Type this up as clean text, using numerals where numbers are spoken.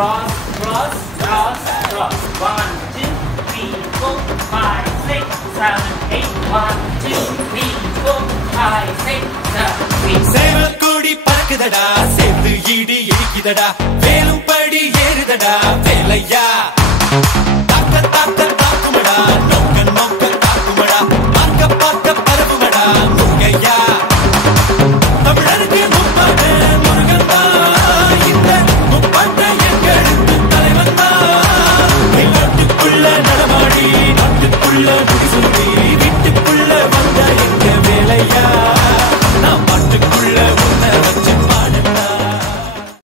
cross, cross, cross, cross. 1, 2, 3, 4, 5, 6, 7, 8. 1, 2, 3, 4, 5, 6, 7, 8. சேவல் கொடி பறக்குதடா, சேர்ந்து இடி இடிக்குதடா, வேலும் படி ஏறுதடா வேலையா. தாக்க தாக்க